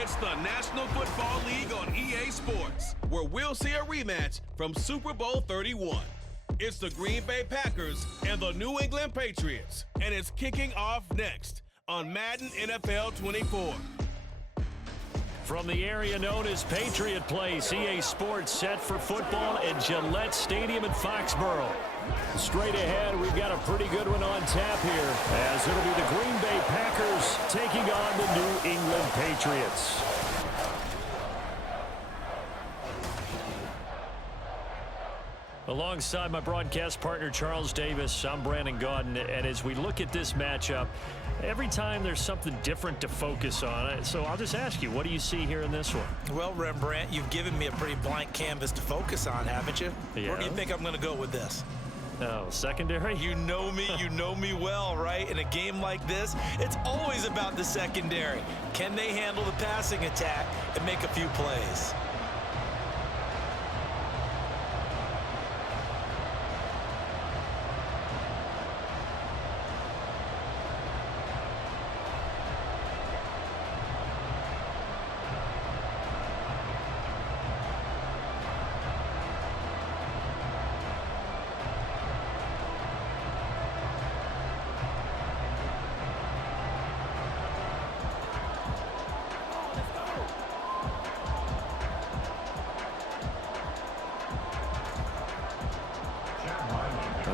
It's the National Football League on EA Sports, where we'll see a rematch from Super Bowl 31. It's the Green Bay Packers and the New England Patriots, and it's kicking off next on Madden NFL 24. From the area known as Patriot Place, EA Sports set for football at Gillette Stadium in Foxborough. Straight ahead, we've got a pretty good one on tap here, as it'll be the Green Bay Packers taking on the New England Patriots. Alongside my broadcast partner, Charles Davis, I'm Brandon Gaudin, and as we look at this matchup, every time there's something different to focus on. So I'll just ask you, what do you see here in this one? Well, Rembrandt, you've given me a pretty blank canvas to focus on, haven't you? Yeah. Where do you think I'm going to go with this? Oh, secondary? You know me well, right? In a game like this, it's always about the secondary. Can they handle the passing attack and make a few plays?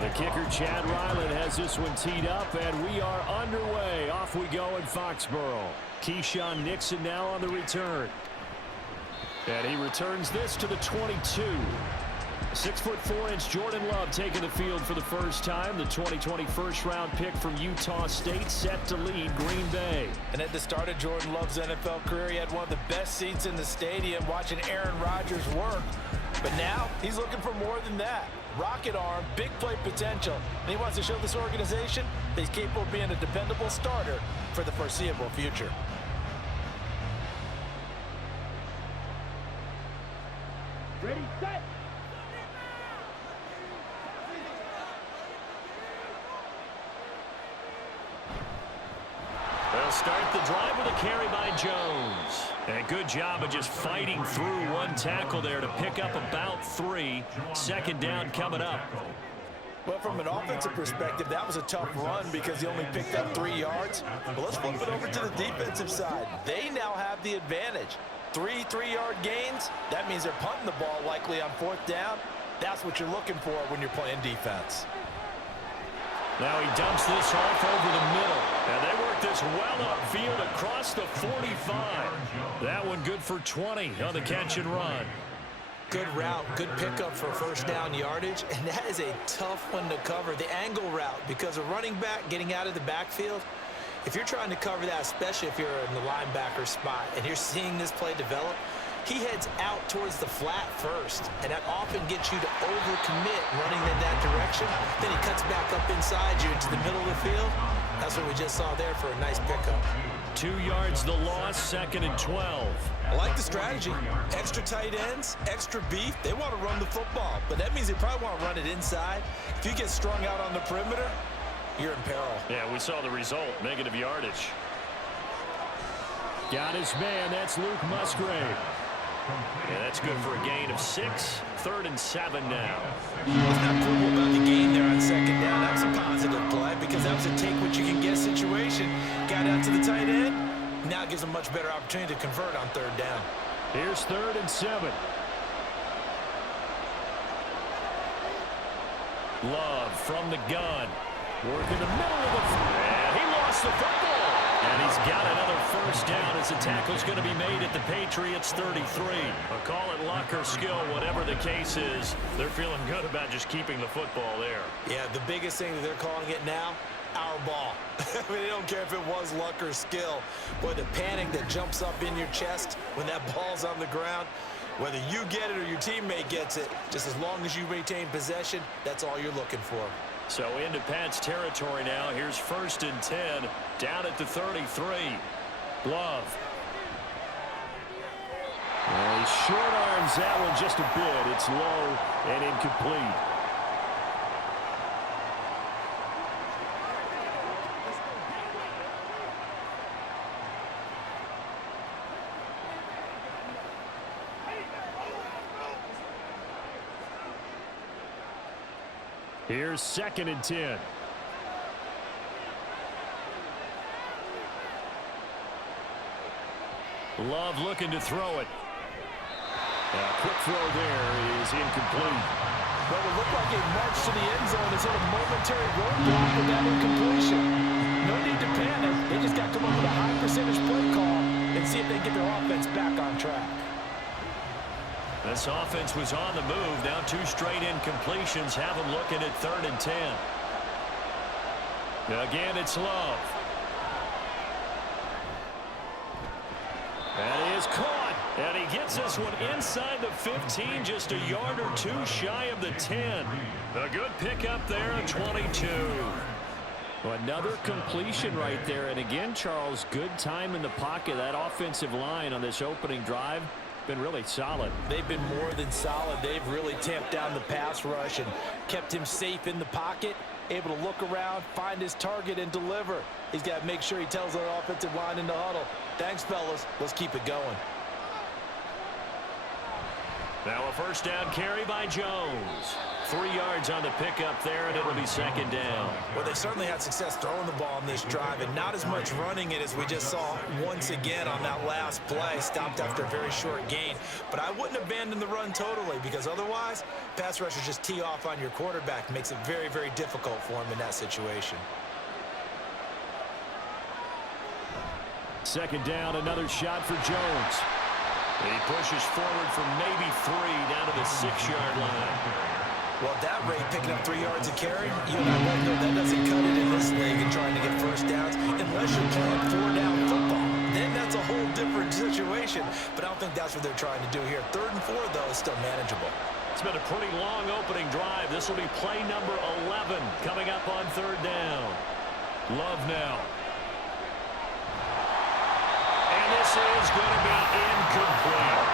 The kicker, Chad Ryland, has this one teed up, and we are underway. Off we go in Foxborough. Keyshawn Nixon now on the return. And he returns this to the 22. 6'4" Jordan Love taking the field for the first time. The 2020 first-round pick from Utah State set to lead Green Bay. And at the start of Jordan Love's NFL career, he had one of the best seats in the stadium watching Aaron Rodgers work. But now he's looking for more than that. Rocket arm, big play potential. And he wants to show this organization that he's capable of being a dependable starter for the foreseeable future. Ready, set. They'll start the drive with a carry by Jones. And a good job of just fighting through one tackle there to pick up about 3. Second down coming up. Well, from an offensive perspective, that was a tough run because he only picked up 3 yards. But let's flip it over to the defensive side. They now have the advantage. 3 3-yard gains, that means they're punting the ball likely on 4th down. That's what you're looking for when you're playing defense. Now he dumps this off over the middle. And they work this well upfield across the 45. That one good for 20 on the catch and run. Good route, good pickup for first down yardage, and that is a tough one to cover. The angle route, because a running back getting out of the backfield, if you're trying to cover that, especially if you're in the linebacker spot and you're seeing this play develop, he heads out towards the flat first, and that often gets you to overcommit running in that direction. Then he cuts back up inside you into the middle of the field. That's what we just saw there for a nice pickup. 2 yards the loss, 2nd and 12. I like the strategy. Extra tight ends, extra beef. They want to run the football, but that means they probably want to run it inside. If you get strung out on the perimeter, you're in peril. Yeah, we saw the result, negative yardage. Got his man, that's Luke Musgrave. Yeah, that's good for a gain of 6. 3rd and 7 now. It's not cool about the gain there on 2nd down. That was a positive play because that was a take-what-you-can-get situation. Got out to the tight end. Now it gives them much better opportunity to convert on 3rd down. Here's 3rd and 7. Love from the gun. Working the middle of the field. And he lost the football. And he's got another first down as the tackle's going to be made at the Patriots 33. But call it luck or skill, whatever the case is, they're feeling good about just keeping the football there. Yeah, the biggest thing that they're calling it now, our ball. I mean, they don't care if it was luck or skill. Boy, the panic that jumps up in your chest when that ball's on the ground, whether you get it or your teammate gets it, just as long as you retain possession, that's all you're looking for. So into Pat's territory now. Here's 1st and 10, down at the 33. Love. Well, he short arms that one just a bit. It's low and incomplete. Here's 2nd and 10. Love looking to throw it. Quick throw there is incomplete. Well, it looked like a march to the end zone has hit a momentary roadblock with that incompletion. No need to panic. They just got to come up with a high percentage play call and see if they can get their offense back on track. This offense was on the move. Now 2 straight incompletions have them looking at 3rd and 10. Again, it's Love. That is caught. And he gets this one inside the 15, just a yard or 2 shy of the 10. A good pickup there at 22. Another completion right there. And again, Charles, good time in the pocket. That offensive line on this opening drive been really solid. They've been more than solid. They've really tamped down the pass rush and kept him safe in the pocket, able to look around, find his target, and deliver. He's got to make sure he tells their offensive line in the huddle, thanks, fellas. Let's keep it going. Now a 1st down carry by Jones. 3 yards on the pickup there, and it'll be 2nd down. Well, they certainly had success throwing the ball in this drive, and not as much running it as we just saw once again on that last play. Stopped after a very short gain. But I wouldn't abandon the run totally, because otherwise, pass rushers just tee off on your quarterback. Makes it very, very difficult for him in that situation. 2nd down, another shot for Jones. He pushes forward for maybe 3 down to the 6-yard line. Well, at that rate, picking up 3 yards a carry, you and I both know that doesn't cut it in this league and trying to get 1st downs unless you're playing 4-down football. Then that's a whole different situation. But I don't think that's what they're trying to do here. 3rd and 4, though, is still manageable. It's been a pretty long opening drive. This will be play number 11 coming up on 3rd down. Love now. And this is going to be incomplete.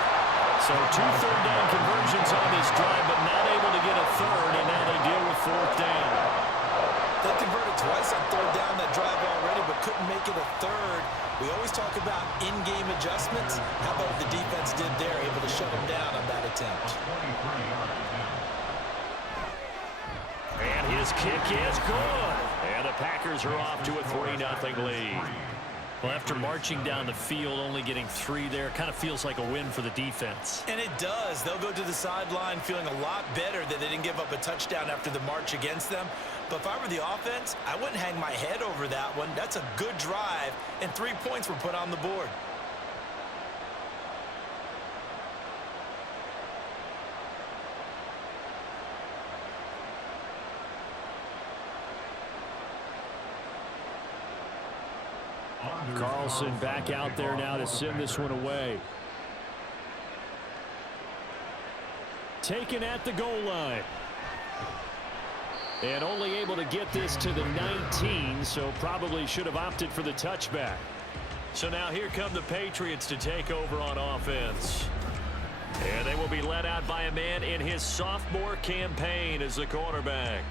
So 2 third-down conversions on this drive, but not able to get a 3rd, and now they deal with 4th down. They converted twice on 3rd down that drive already, but couldn't make it a 3rd. We always talk about in-game adjustments. How about what the defense did there, able to shut them down on that attempt? And his kick is good. And the Packers are off to a 3-0 lead. Well, after marching down the field, only getting 3 there, kind of feels like a win for the defense. And it does. They'll go to the sideline feeling a lot better that they didn't give up a touchdown after the march against them. But if I were the offense, I wouldn't hang my head over that one. That's a good drive, and 3 points were put on the board. Carlson back out there now to send this one away. Taken at the goal line. And only able to get this to the 19, so probably should have opted for the touchback. So now here come the Patriots to take over on offense. And they will be led out by a man in his sophomore campaign as the quarterback.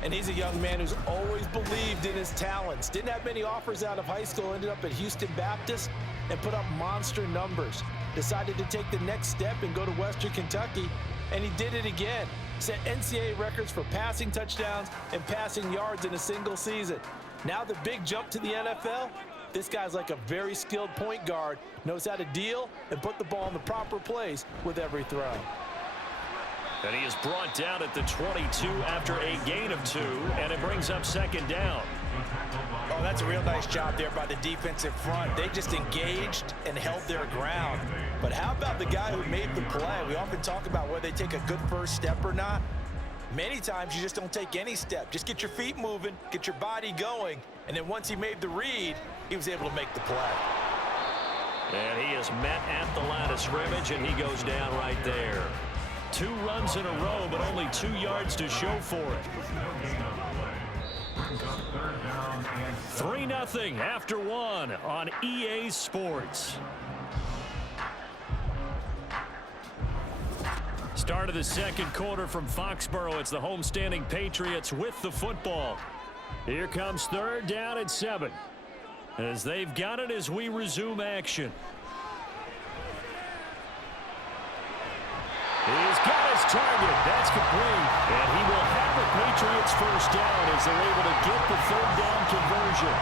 And he's a young man who's always believed in his talents. Didn't have many offers out of high school, ended up at Houston Baptist and put up monster numbers. Decided to take the next step and go to Western Kentucky, and he did it again. Set NCAA records for passing touchdowns and passing yards in a single season. Now the big jump to the NFL, this guy's like a very skilled point guard, knows how to deal and put the ball in the proper place with every throw. And he is brought down at the 22 after a gain of 2, and it brings up 2nd down. Oh, that's a real nice job there by the defensive front. They just engaged and held their ground. But how about the guy who made the play? We often talk about whether they take a good first step or not. Many times you just don't take any step. Just get your feet moving, get your body going, and then once he made the read, he was able to make the play. And he is met at the line of scrimmage, and he goes down right there. 2 runs in a row, but only 2 yards to show for it. 3-0 after 1 on EA Sports. Start of the 2nd quarter from Foxborough. It's the homestanding Patriots with the football. Here comes 3rd down and 7. As they've got it as we resume action. He's got his target. That's complete. And he will have Patriots first down as they're able to get the third down conversion.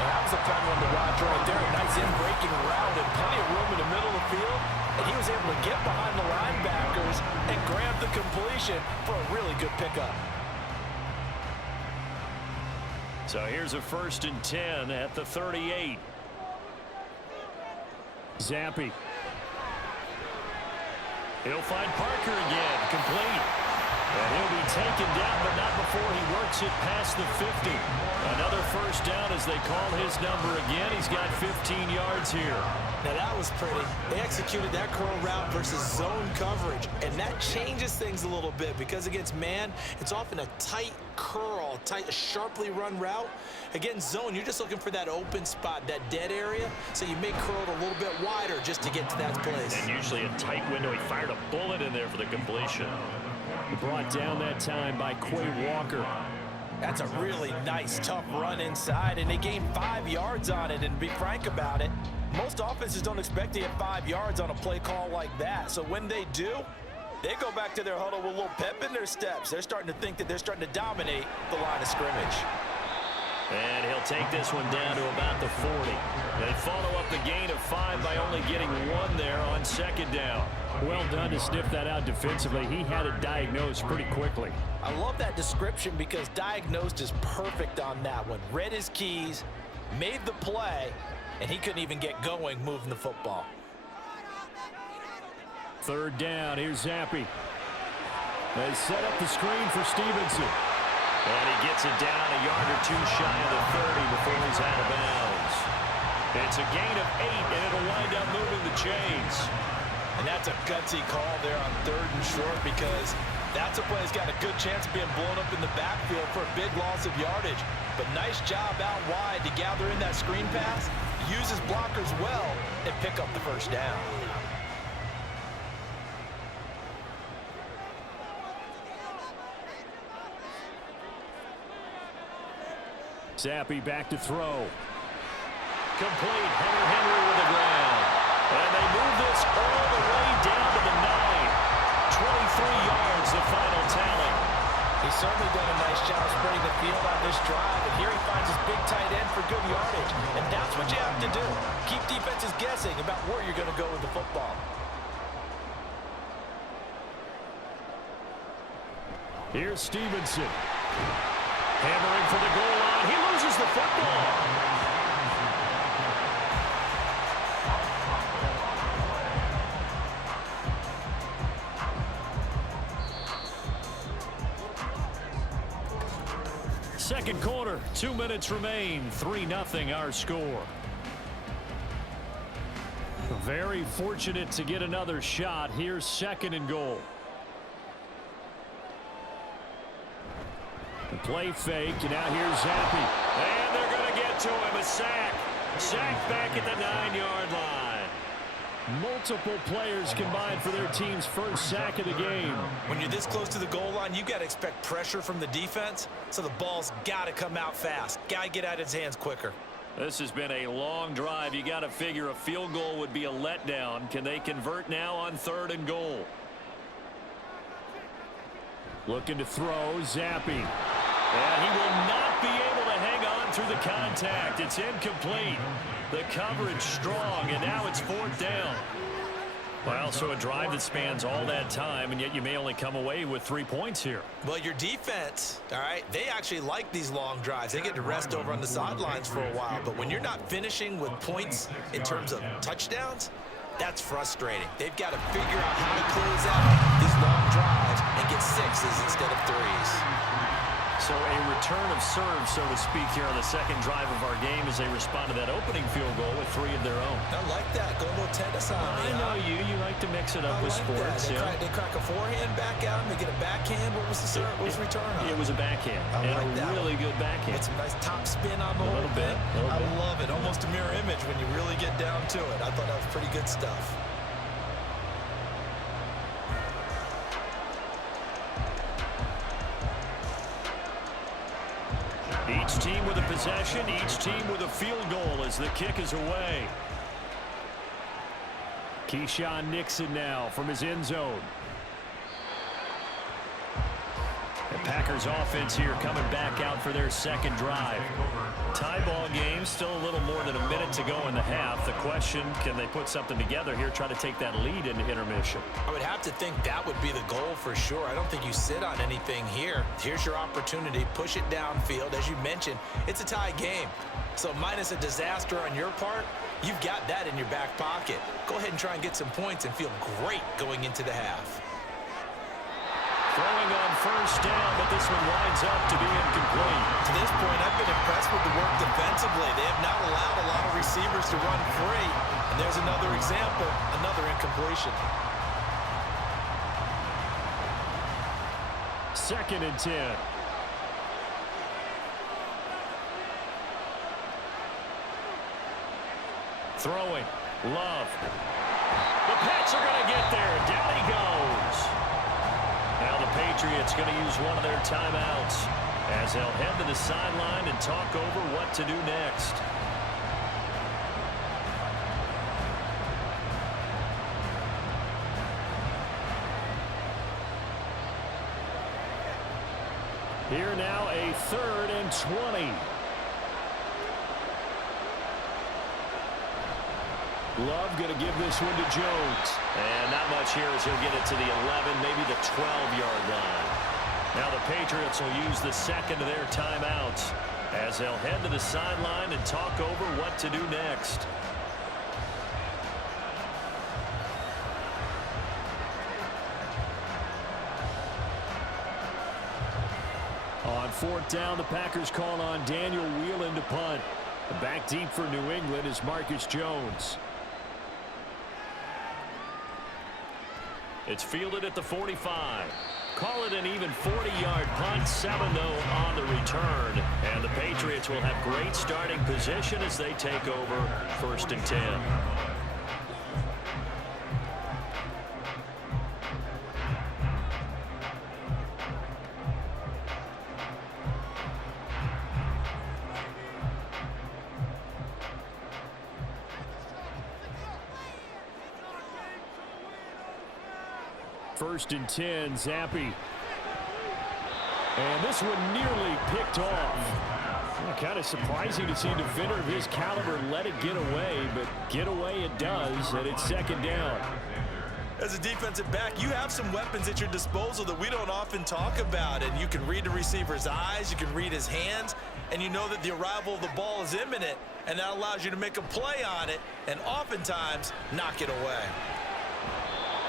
And that was a fun one to watch right there. A nice in-breaking route and plenty of room in the middle of the field. And he was able to get behind the linebackers and grab the completion for a really good pickup. So here's a 1st and 10 at the 38. Zappi. He'll find Parker again, complete. And he'll be taken down, but not before he works it past the 50. Another first down as they call his number again. He's got 15 yards here. Now that was pretty. They executed that curl route versus zone coverage, and that changes things a little bit because against man, it's often a tight curl, sharply run route. Against zone, you're just looking for that open spot, that dead area, so you may curl it a little bit wider just to get to that place. And usually a tight window. He fired a bullet in there for the completion. Brought down that time by Quay Walker. That's a really nice, tough run inside, and they gained 5 yards on it. And to be frank about it, most offenses don't expect to get 5 yards on a play call like that. So when they do, they go back to their huddle with a little pep in their steps. They're starting to think that they're starting to dominate the line of scrimmage. And he'll take this one down to about the 40. They follow up the gain of 5 by only getting 1 there on 2nd down. Well done to sniff that out defensively. He had it diagnosed pretty quickly. I love that description because diagnosed is perfect on that one. Read his keys, made the play, and he couldn't even get going moving the football. 3rd down. Here's Zappi. They set up the screen for Stevenson. And he gets it down a yard or 2 shy of the 30 before he's out of bounds. It's a gain of 8, and it'll wind up moving the chains. And that's a gutsy call there on 3rd and short because that's a play that's got a good chance of being blown up in the backfield for a big loss of yardage. But nice job out wide to gather in that screen pass, use his blockers well, and pick up the first down. Zappi back to throw. Complete. Hunter Henry with the ground. And they move this all the way down to the 9. 23 yards, the final tally. He's certainly done a nice job spreading the field on this drive. And here he finds his big tight end for good yardage. And that's what you have to do. Keep defenses guessing about where you're going to go with the football. Here's Stevenson. Hammering for the goal line. He loses the football. Second quarter, 2 minutes remain. 3-0 our score. Very fortunate to get another shot. Here's 2nd and goal. Play fake, and now here's Zappi. And they're going to get to him. A sack. Sack back at the 9-yard line. Multiple players combined for their team's first sack of the game. When you're this close to the goal line, you've got to expect pressure from the defense, so the ball's got to come out fast. Got to get out of his hands quicker. This has been a long drive. You got to figure a field goal would be a letdown. Can they convert now on 3rd and goal? Looking to throw, Zappi. And he will not be able to hang on through the contact. It's incomplete. The coverage strong, and now it's 4th down. Well, so a drive that spans all that time, and yet you may only come away with 3 points here. Well, your defense, all right, they actually like these long drives. They get to rest over on the sidelines for a while. But when you're not finishing with points in terms of touchdowns, that's frustrating. They've got to figure out how to close out these long drives and get 6s instead of 3s. So a return of serve, so to speak, here on the second drive of our game as they respond to that opening field goal with 3 of their own. I like that. Go a little tennis on me. I know you. You like to mix it up with sports. They crack a forehand back out, and they get a backhand. What was the serve? What was the return on? It was a backhand. I like and a really good backhand. Get some nice top spin on the whole bit. I love it. Almost a mirror image when you really get down to it. I thought that was pretty good stuff. Each team with a possession, each team with a field goal as the kick is away. Keyshawn Nixon now from his end zone. Packers offense here coming back out for their second drive. Tie ball game, still a little more than a minute to go in the half. The question, can they put something together here, try to take that lead into intermission? I would have to think that would be the goal for sure. I don't think you sit on anything here. Here's your opportunity. Push it downfield. As you mentioned, it's a tie game. So minus a disaster on your part, you've got that in your back pocket. Go ahead and try and get some points and feel great going into the half. Throwing on first down, but this one winds up to be incomplete. To this point, I've been impressed with the work defensively. They have not allowed a lot of receivers to run free. And there's another example, another incompletion. 2nd and 10. Throwing. Love. The Pats are going to get there. Down he goes. Now the Patriots going to use one of their timeouts as they'll head to the sideline and talk over what to do next. Here now a 3rd and 20. Love going to give this one to Jones. And not much here as he'll get it to the 11, maybe the 12-yard line. Now the Patriots will use the second of their timeouts as they'll head to the sideline and talk over what to do next. On 4th down, the Packers call on Daniel Whelan to punt. Back deep for New England is Marcus Jones. It's fielded at the 45. Call it an even 40-yard punt, 7 though on the return. And the Patriots will have great starting position as they take over 1st and 10. First and 10, Zappi. And this one nearly picked off. Kind of surprising to see a defender of his caliber let it get away, but get away it does, and it's 2nd down. As a defensive back, you have some weapons at your disposal that we don't often talk about, and you can read the receiver's eyes, you can read his hands, and you know that the arrival of the ball is imminent, and that allows you to make a play on it and oftentimes knock it away.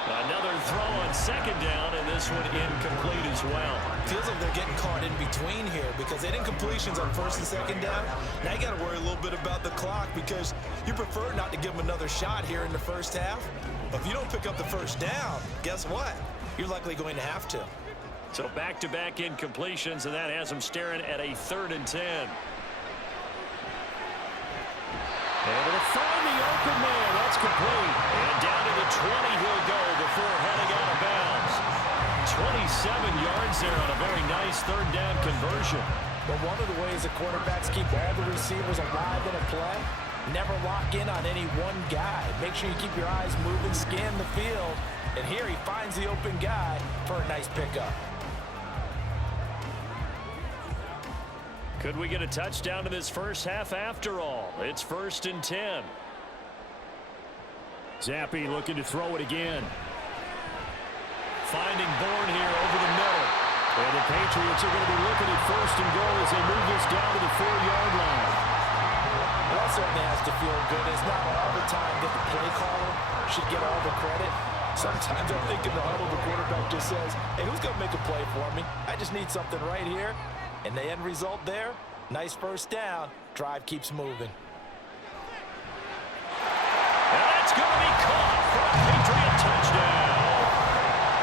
Another throw on 2nd down, and this one incomplete as well. Feels like they're getting caught in between here because they didn't completions on 1st and 2nd down. Now you got to worry a little bit about the clock because you prefer not to give them another shot here in the first half. But if you don't pick up the first down, guess what? You're likely going to have to. So back-to-back incompletions, and that has them staring at a 3rd and 10. Able to find the open man. That's complete. And down to the 20 he'll go before heading out of bounds. 27 yards there on a very nice 3rd down conversion. But one of the ways the quarterbacks keep all the receivers alive in a play, never lock in on any one guy. Make sure you keep your eyes moving, scan the field. And here he finds the open guy for a nice pickup. Could we get a touchdown to this first half after all? It's 1st and 10. Zappi looking to throw it again. Finding Bourne here over the middle. And the Patriots are going to be looking at 1st and goal as they move this down to the 4-yard line. Well, that certainly has to feel good. It's not all the time that the play caller should get all the credit. Sometimes I think in the huddle, the quarterback just says, hey, who's going to make a play for me? I just need something right here. And the end result there, nice 1st down. Drive keeps moving. And that's going to be caught for a Patriot touchdown.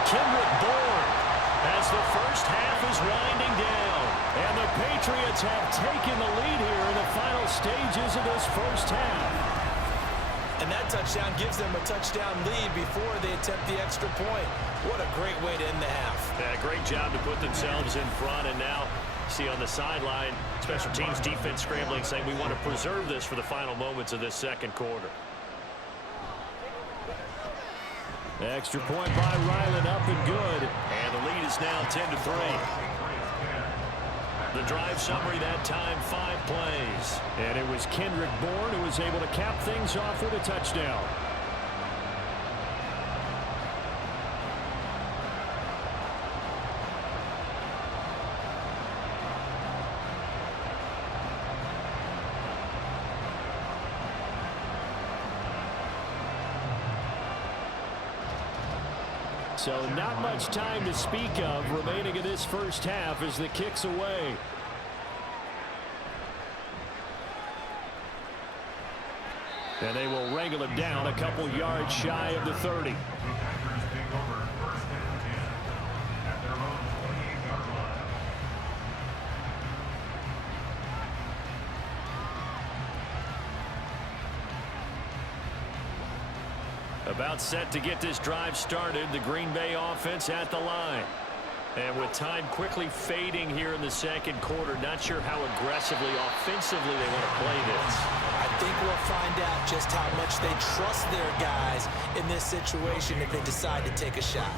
Kendrick Bourne as the first half is winding down. And the Patriots have taken the lead here in the final stages of this first half. And that touchdown gives them a touchdown lead before they attempt the extra point. What a great way to end the half. Yeah, great job to put themselves in front, and now see on the sideline, special teams defense scrambling, saying we want to preserve this for the final moments of this 2nd quarter. Extra point by Ryland, up and good. And the lead is now 10-3. The drive summary that time, 5 plays. And it was Kendrick Bourne who was able to cap things off with a touchdown. So not much time to speak of remaining in this first half as the kick's away. And they will wrangle it down a couple yards shy of the 30. About set to get this drive started, the Green Bay offense at the line. And with time quickly fading here in the second quarter, not sure how aggressively, offensively they want to play this. I think we'll find out just how much they trust their guys in this situation if they decide to take a shot.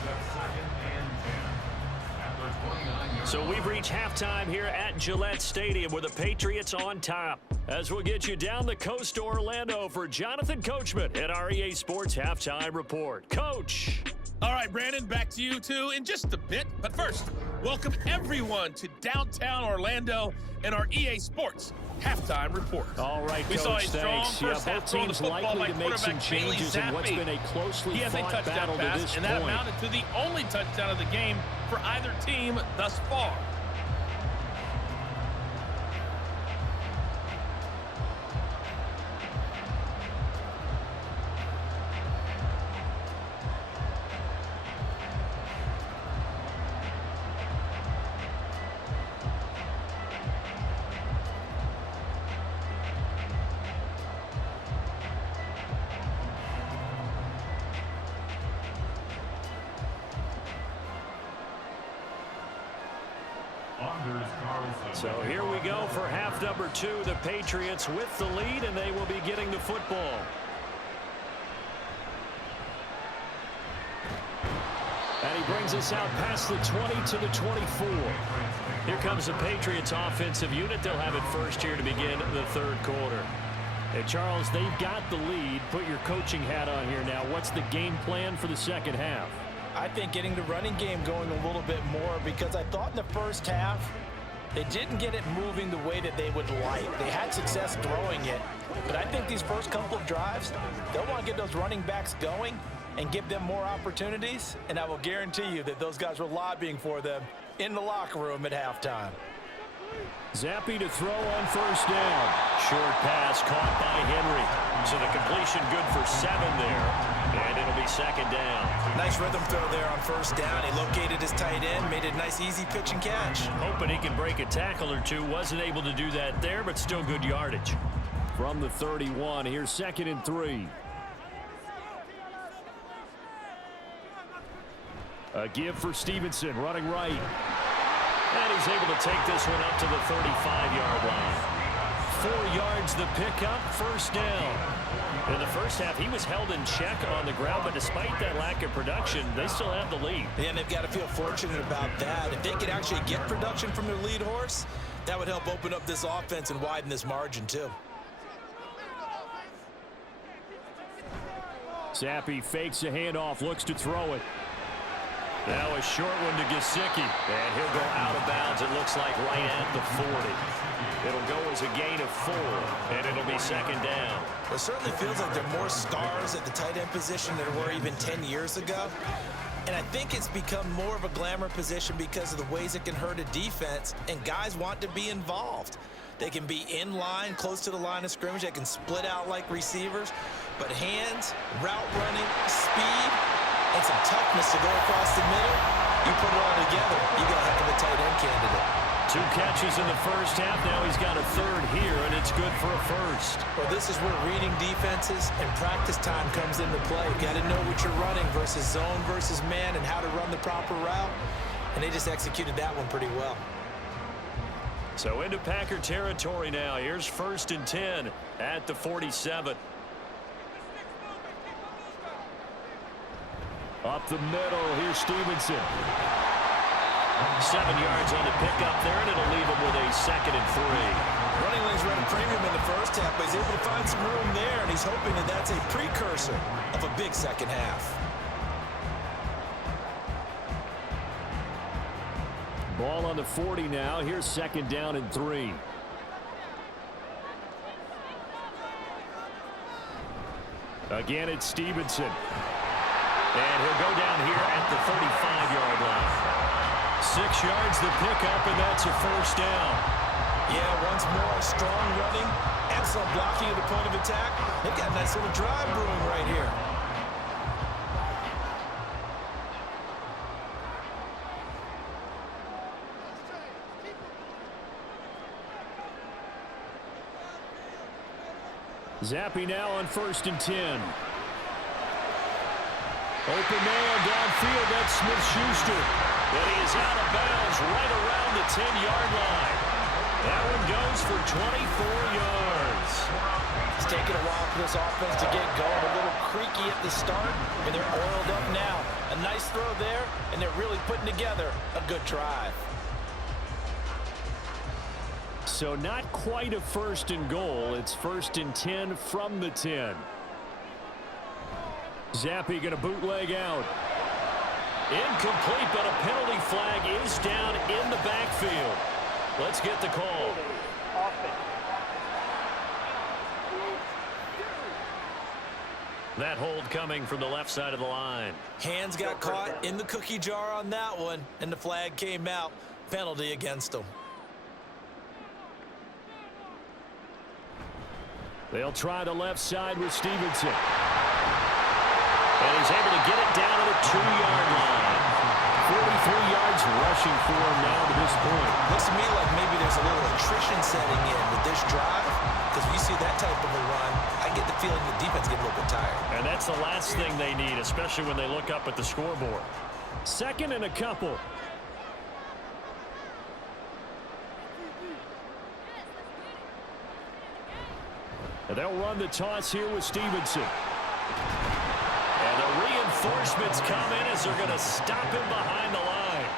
So we've reached halftime here at Gillette Stadium with the Patriots on top. As we'll get you down the coast to Orlando for Jonathan Coachman at our EA Sports Halftime Report. Coach. All right, Brandon, back to you two in just a bit. But first, welcome everyone to downtown Orlando and our EA Sports Halftime Report. All right, we Coach, saw a strong thanks. first half Both teams likely to make some changes in what's been a closely fought battle to this point. And that amounted to the only touchdown of the game for either team thus far. So here we go for half number 2. The Patriots with the lead, and they will be getting the football. And he brings us out past the 20 to the 24. Here comes the Patriots offensive unit. They'll have it first here to begin the third quarter. Hey, Charles, they've got the lead. Put your coaching hat on here now. What's the game plan for the second half? I think getting the running game going a little bit more, because I thought in the first half they didn't get it moving the way that they would like. They had success throwing it, but I think these first couple of drives, they'll want to get those running backs going and give them more opportunities, and I will guarantee you that those guys were lobbying for them in the locker room at halftime. Zappy to throw on first down. Short pass caught by Henry. So the completion good for 7 there. And it'll be second down. Nice rhythm throw there on first down. He located his tight end, made it a nice easy pitch and catch. Hoping he can break a tackle or two. Wasn't able to do that there, but still good yardage. From the 31, here's 2nd and 3. A give for Stevenson, running right. And he's able to take this one up to the 35-yard line. 4 yards the pickup, first down. In the first half, he was held in check on the ground, but despite that lack of production, they still have the lead. Yeah, and they've got to feel fortunate about that. If they could actually get production from their lead horse, that would help open up this offense and widen this margin, too. Zappy fakes a handoff, looks to throw it. Now a short one to Gesicki, and he'll go out of bounds, it looks like right at the 40. It'll go as a gain of 4, and it'll be second down. It certainly feels like there are more stars at the tight end position than there were even 10 years ago. And I think it's become more of a glamour position because of the ways it can hurt a defense, and guys want to be involved. They can be in line, close to the line of scrimmage. They can split out like receivers. But hands, route running, speed, and some toughness to go across the middle, you put it all together, you got a heck of a tight end candidate. 2 catches in the first half. Now he's got a 3rd here, and it's good for a first. Well, this is where reading defenses and practice time comes into play. You got to know what you're running versus zone versus man and how to run the proper route. And they just executed that one pretty well. So into Packer territory now. Here's 1st and 10 at the 47. Up the middle, here's Stevenson. 7 yards on the pickup there, and it'll leave him with a 2nd and 3. Running lanes ran a premium in the first half, but he's able to find some room there, and he's hoping that that's a precursor of a big second half. Ball on the 40 now. Here's 2nd down and 3. Again, it's Stevenson. And he'll go down here at the 35-yard line. 6 yards the pickup, and that's a 1st down. Yeah, once more, strong running, excellent blocking at the point of attack. They've got a nice little drive brewing right here. Zappy now on 1st and 10. Open man downfield, that's Smith-Schuster. But he is out of bounds right around the 10-yard line. That one goes for 24 yards. It's taken a while for this offense to get going. A little creaky at the start, and they're oiled up now. A nice throw there, and they're really putting together a good drive. So not quite a 1st and goal. It's 1st and 10 from the 10. Zappy going to bootleg out. Incomplete, but a penalty flag is down in the backfield. Let's get the call. That hold coming from the left side of the line. Hands got caught in the cookie jar on that one, and the flag came out. Penalty against them. They'll try the left side with Stevenson. And he's able to get it down to the 2-yard line. 43 yards rushing for him now to this point. Looks to me like maybe there's a little attrition setting in with this drive, because when you see that type of a run, I get the feeling the defense gets a little bit tired. And that's the last thing they need, especially when they look up at the scoreboard. 2nd and a couple. And they'll run the toss here with Stevenson. And the reinforcements come in as they're going to stop him behind the line.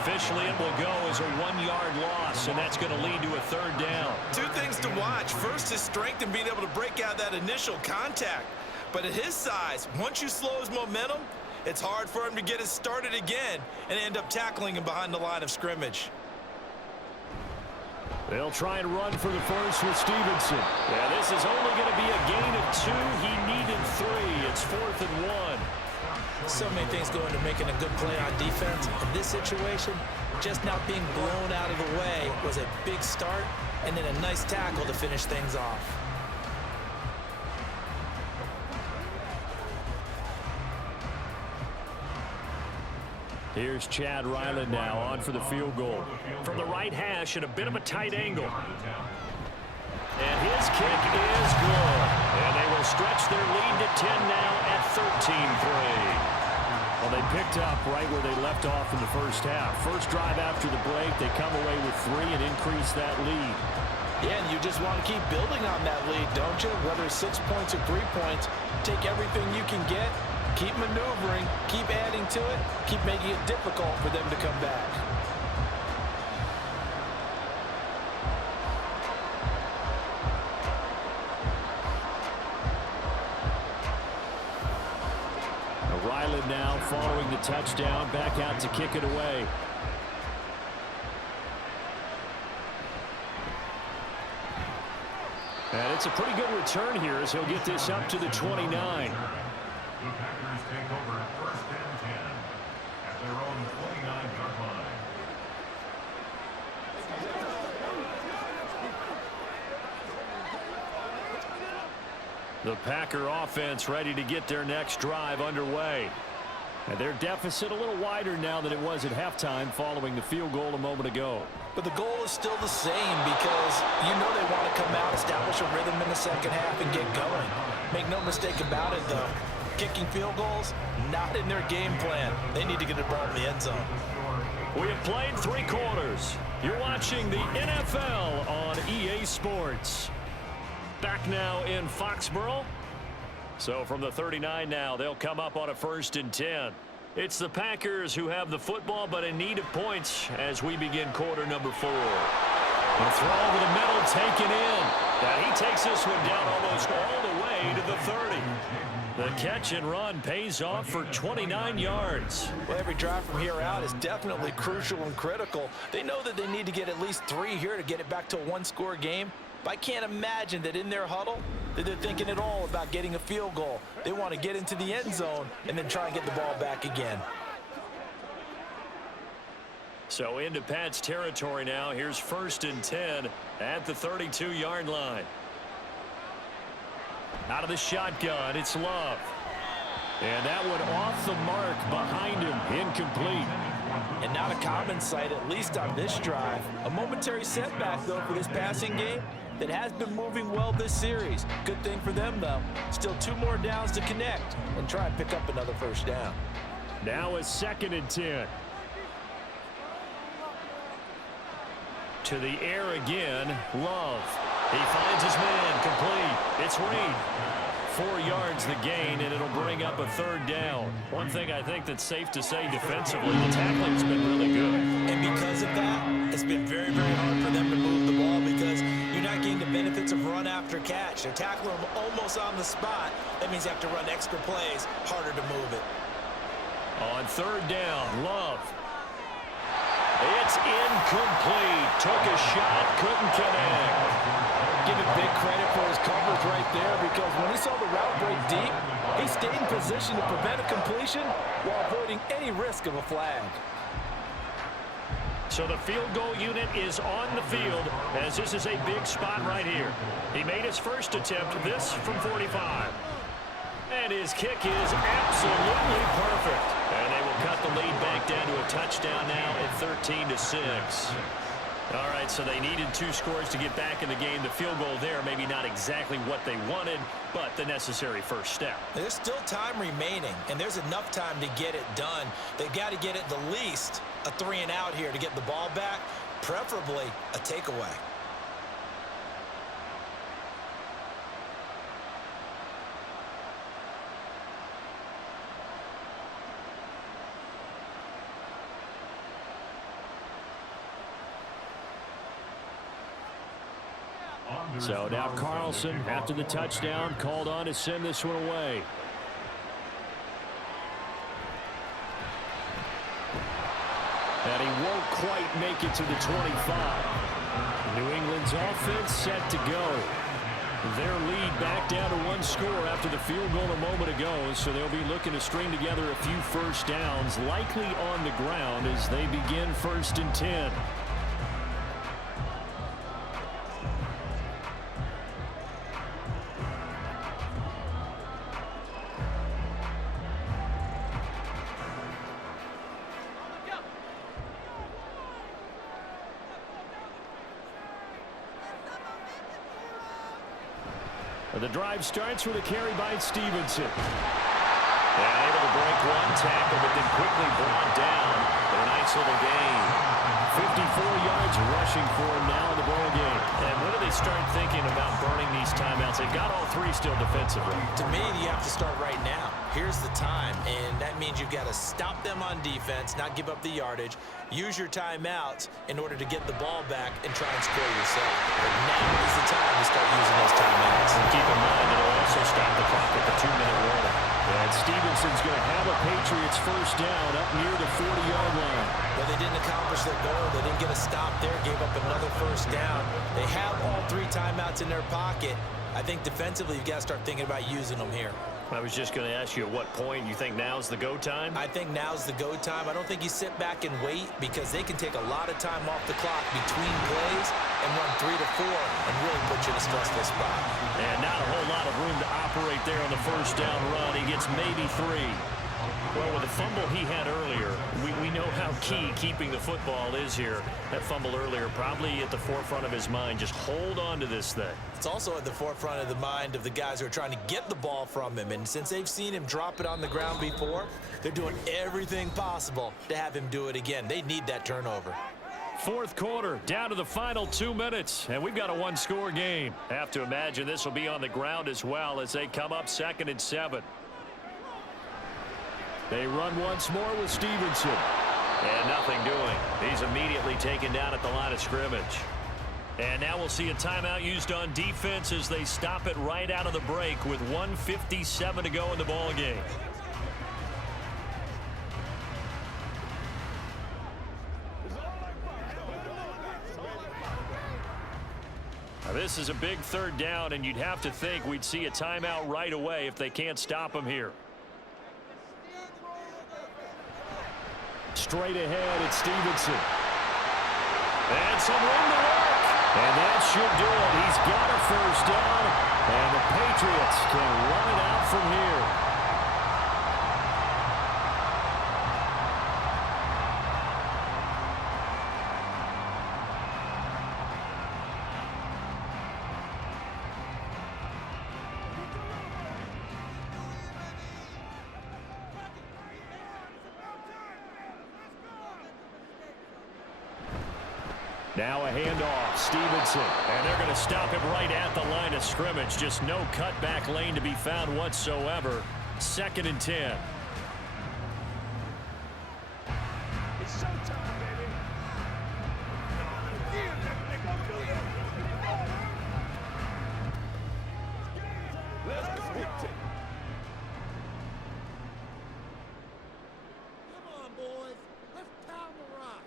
Officially, it will go as a 1-yard loss, and that's going to lead to a 3rd down. 2 things to watch. First, his strength in being able to break out that initial contact. But at his size, once you slow his momentum, it's hard for him to get it started again and end up tackling him behind the line of scrimmage. They'll try and run for the 1st with Stevenson. Yeah, this is only going to be a gain of 2. He needed 3. It's 4th and 1. So many things go into making a good play on defense. In this situation, just not being blown out of the way was a big start, and then a nice tackle to finish things off. Here's Chad Ryland now on for the field goal. From the right hash at a bit of a tight angle. And his kick is good. And they will stretch their lead to 10 now at 13-3. Well, they picked up right where they left off in the first half. First drive after the break, they come away with 3 and increase that lead. Yeah, and you just want to keep building on that lead, don't you? Whether it's 6 points or 3 points, take everything you can get. Keep maneuvering, keep adding to it, keep making it difficult for them to come back. Ryland now following the touchdown, back out to kick it away. And it's a pretty good return here as he'll get this up to the 29. The Packers take over 1st and 10 at their own 29-yard line. The Packer offense ready to get their next drive underway. And their deficit a little wider now than it was at halftime following the field goal a moment ago. But the goal is still the same because you know they want to come out, establish a rhythm in the second half, and get going. Make no mistake about it, though. Kicking field goals, not in their game plan. They need to get the ball in the end zone. We have played 3 quarters. You're watching the NFL on EA Sports. Back now in Foxborough. So from the 39 now, they'll come up on a 1st and 10. It's the Packers who have the football, but in need of points as we begin quarter number 4. The throw over the middle, taken in. And he takes this one down almost all the way to the 30. The catch and run pays off for 29 yards. Well, every drive from here out is definitely crucial and critical. They know that they need to get at least 3 here to get it back to a one-score game. But I can't imagine that in their huddle that they're thinking at all about getting a field goal. They want to get into the end zone and then try and get the ball back again. So into Pat's territory now. Here's 1st and 10 at the 32-yard line. Out of the shotgun, it's Love. And that one off the mark behind him, incomplete. And not a common sight, at least on this drive. A momentary setback, though, for this passing game that has been moving well this series. Good thing for them, though. Still 2 more downs to connect and try and pick up another first down. Now a 2nd and 10. To the air again, Love. He finds his man, complete. It's Reed. 4 yards the gain, and it'll bring up a 3rd down. One thing I think that's safe to say defensively, the tackling's been really good. And because of that, it's been very, very hard for them to move the ball because you're not getting the benefits of run after catch. They're tackling them almost on the spot. That means you have to run extra plays, harder to move it. On 3rd down, Love. It's incomplete. Took a shot, couldn't connect. Give him big credit for his coverage right there because when he saw the route break deep, he stayed in position to prevent a completion while avoiding any risk of a flag. So the field goal unit is on the field as this is a big spot right here. He made his first attempt, this from 45. And his kick is absolutely perfect. And they will cut the lead back down to a touchdown now at 13-6. All right, so they needed 2 scores to get back in the game. The field goal there, maybe not exactly what they wanted, but the necessary first step. There's still time remaining, and there's enough time to get it done. They've got to get at the least a 3 and out here to get the ball back, preferably a takeaway. So now Carlson, after the touchdown, called on to send this one away. And he won't quite make it to the 25. New England's offense set to go. Their lead back down to 1 score after the field goal a moment ago, so they'll be looking to string together a few first downs, likely on the ground as they begin 1st and 10. The drive starts with a carry by Stevenson. And able to break 1 tackle, but then quickly brought down for a nice little gain. 54 yards rushing for him now in the ball game. And when do they start thinking about burning these timeouts? They've got all 3 still defensively. To me, you have to start right now. Here's the time, and that means you've got to stop them on defense, not give up the yardage, use your timeouts in order to get the ball back and try and score yourself. But now is the time to start using those timeouts. And keep in mind, it'll also stop the clock at the 2-minute warning. And Stevenson's going to have a Patriots first down up near the 40-yard line. Well, they didn't accomplish their goal. They didn't get a stop there, gave up another first down. They have all 3 timeouts in their pocket. I think defensively, you've got to start thinking about using them here. I was just going to ask you at what point you think now's the go time? I think now's the go time. I don't think you sit back and wait because they can take a lot of time off the clock between plays and run 3 to 4 and really put you in a stressful spot. And not a whole lot of room to operate there on the first down run. He gets maybe 3. Well, with the fumble he had earlier, we know how key keeping the football is here. That fumble earlier probably at the forefront of his mind. Just hold on to this thing. It's also at the forefront of the mind of the guys who are trying to get the ball from him. And since they've seen him drop it on the ground before, they're doing everything possible to have him do it again. They need that turnover. 4th quarter, down to the final 2 minutes, and we've got a 1-score game. Have to imagine this will be on the ground as well as they come up 2nd and 7. They run once more with Stevenson. And nothing doing. He's immediately taken down at the line of scrimmage. And now we'll see a timeout used on defense as they stop it right out of the break with 1:57 to go in the ball game. Now this is a big third down, and you'd have to think we'd see a timeout right away if they can't stop him here. Straight ahead, it's Stevenson. And some room to work. And that should do it. He's got a first down, and the Patriots can run it out from here. Now a handoff, Stevenson, and they're going to stop him right at the line of scrimmage. Just no cutback lane to be found whatsoever. 2nd and 10. It's showtime, baby. Let's go. Come on, boys. Let's pound the rock.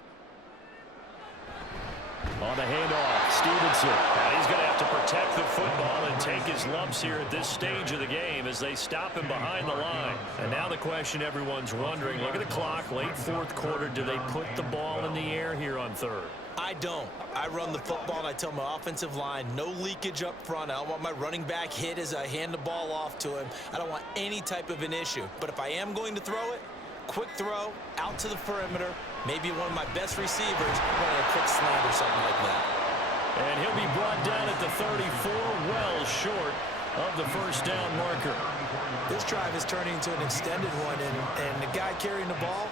On the handoff, Stevenson. And he's going to have to protect the football and take his lumps here at this stage of the game as they stop him behind the line. And now the question everyone's wondering, look at the clock, late 4th quarter. Do they put the ball in the air here on 3rd? I don't. I run the football, and I tell my offensive line, no leakage up front. I don't want my running back hit as I hand the ball off to him. I don't want any type of an issue. But if I am going to throw it, quick throw, out to the perimeter, maybe one of my best receivers running a quick slant or something like that. And he'll be brought down at the 34, well short of the first down marker. This drive is turning into an extended one, and the guy carrying the ball,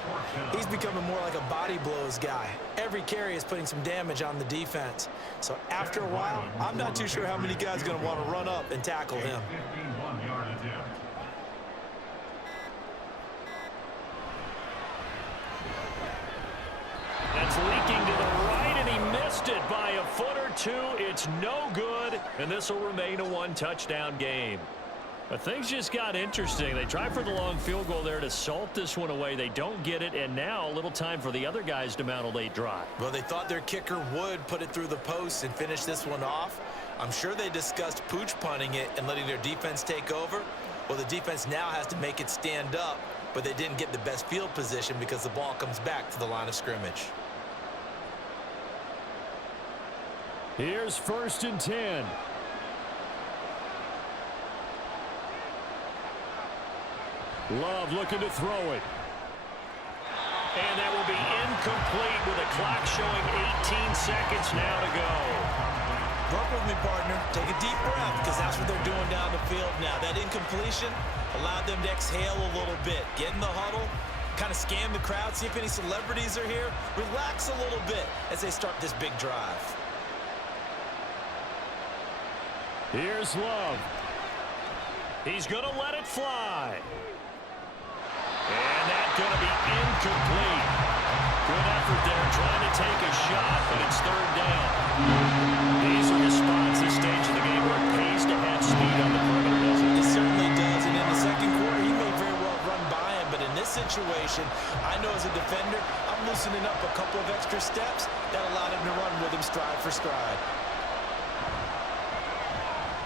he's becoming more like a body blows guy. Every carry is putting some damage on the defense. So after a while, I'm not too sure how many guys are going to want to run up and tackle him. 51-yard attempt. That's leaking to the right, and he missed it by a foot or two. It's no good, and this will remain a 1-touchdown game. But things just got interesting. They tried for the long field goal there to salt this one away. They don't get it, and now a little time for the other guys to mount a late drive. Well, they thought their kicker would put it through the post and finish this one off. I'm sure they discussed pooch punting it and letting their defense take over. Well, the defense now has to make it stand up, but they didn't get the best field position because the ball comes back to the line of scrimmage. Here's 1st and 10. Love looking to throw it. And that will be incomplete with a clock showing 18 seconds now to go. Work with me, partner. Take a deep breath, because that's what they're doing down the field now. That incompletion allowed them to exhale a little bit. Get in the huddle, kind of scan the crowd, see if any celebrities are here. Relax a little bit as they start this big drive. Here's Love. He's going to let it fly. And that's going to be incomplete. Good effort there trying to take a shot, but it's 3rd down. These are the spots this stage of the game where it pays to have speed on the perimeter, doesn't it? It certainly does, and in the 2nd quarter, he may very well run by him, but in this situation, I know as a defender, I'm loosening up a couple of extra steps that allowed him to run with him stride for stride.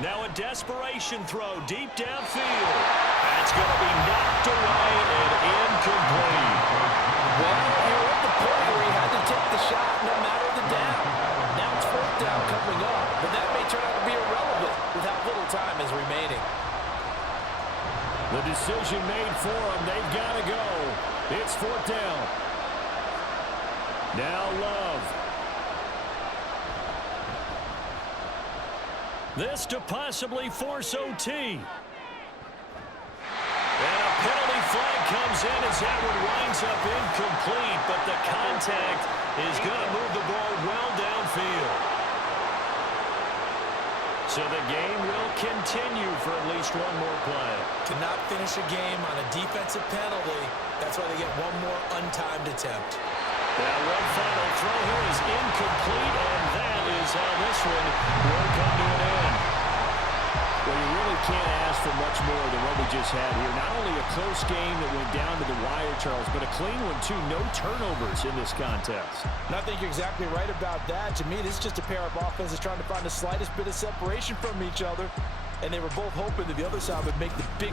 Now a desperation throw deep downfield. That's going to be knocked away and incomplete. Well, you're at the point where he had to take the shot no matter the down. Now it's 4th down coming up, but that may turn out to be irrelevant with how little time is remaining. The decision made for them. They've got to go. It's 4th down. Now Love. This to possibly force OT. And a penalty flag comes in as that one winds up incomplete, but the contact is going to move the ball well downfield. So the game will continue for at least one more play. To not finish a game on a defensive penalty, that's why they get one more untimed attempt. That one final throw here is incomplete, and that is how this one will come to an end. Well, you really can't ask for much more than what we just had here. Not only a close game that went down to the wire, Charles, but a clean one, too. No turnovers in this contest. And I think you're exactly right about that. To me, this is just a pair of offenses trying to find the slightest bit of separation from each other, and they were both hoping that the other side would make the big